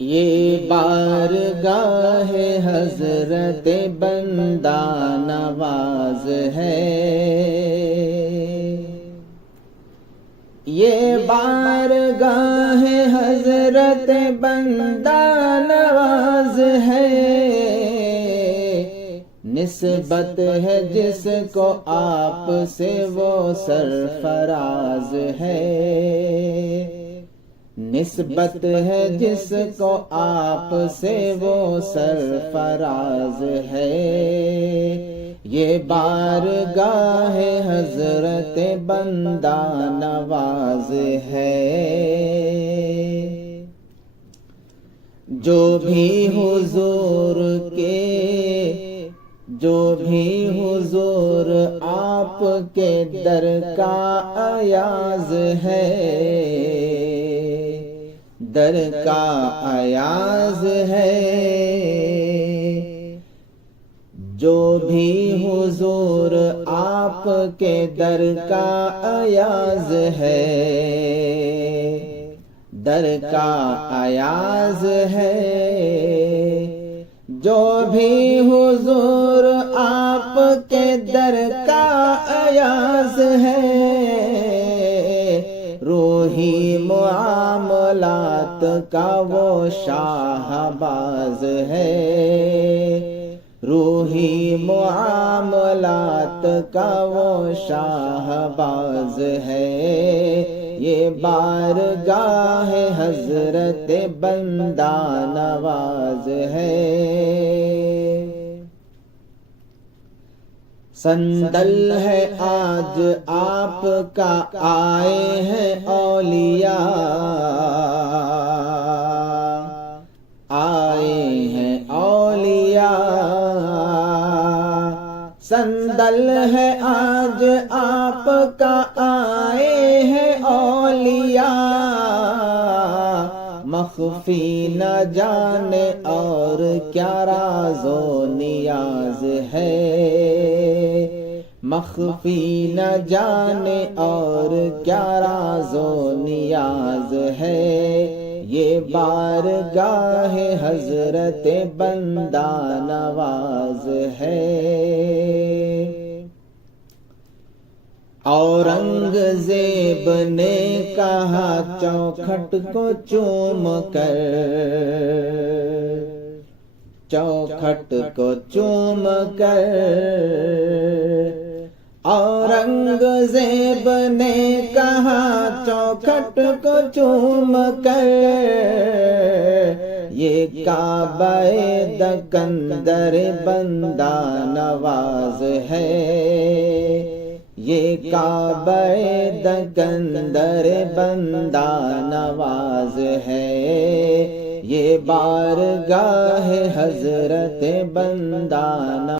یہ بارگاہ حضرت بندہ نواز ہے، یہ بارگاہ حضرت بندہ نواز ہے، نسبت ہے جس کو آپ سے وہ سرفراز ہے، نسبت ہے جس کو آپ سے وہ سرفراز ہے، یہ بارگاہ حضرت بندہ نواز ہے۔ جو بھی حضور آپ کے در کا ایاز ہے، در کا ایاز ہے، جو بھی حضور آپ کے در کا ایاز ہے، در کا ایاز ہے، جو بھی حضور آپ کے در کا ایاز ہے، روحی معاملات کا وہ شاہباز ہے، روحی معاملات کا وہ شاہباز ہے، یہ بارگاہ حضرت بندہ نواز ہے۔ صندل ہے آج آپ کا، آئے ہیں اولیاء، آئے ہیں اولیاء، صندل ہے آج آپ کا، آئے ہیں اولیاء، مخفی نہ جانے اور کیا راز و نیاز ہے، مخفی نہ جانے اور کیا راز و نیاز ہے، یہ بارگاہ حضرت بندہ نواز ہے۔ اورنگزیب نے کہا چوکھٹ کو چوم کر، چوکھٹ کو چوم کر، اورنگزیب نے کہا چوکھٹ کو چوم کر، یہ کعبہ دکندر بندہ نواز ہے، یہ کعبہ دکندر بندہ نواز ہے، یہ بارگاہ حضرت بندہ نواز